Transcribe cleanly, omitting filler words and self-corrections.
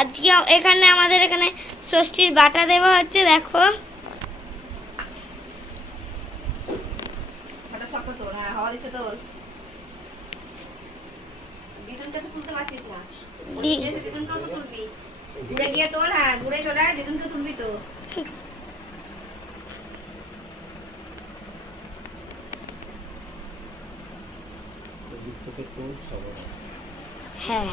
আজকে এখানে আমাদের এখানে ষষ্ঠীর বাটা দেওয়া হচ্ছে, দেখো। শক্ত তোল, হ্যাঁ হাওয়া দিচ্ছে তোল। দিদুনকে তো তুলতে পারছিস না, দিদুনকেও তো তুলবি। ঘুরে গিয়ে তোল, হ্যাঁ ঘুরে চলে আয়, দিদুনকে তুলবি তো। হ্যাঁ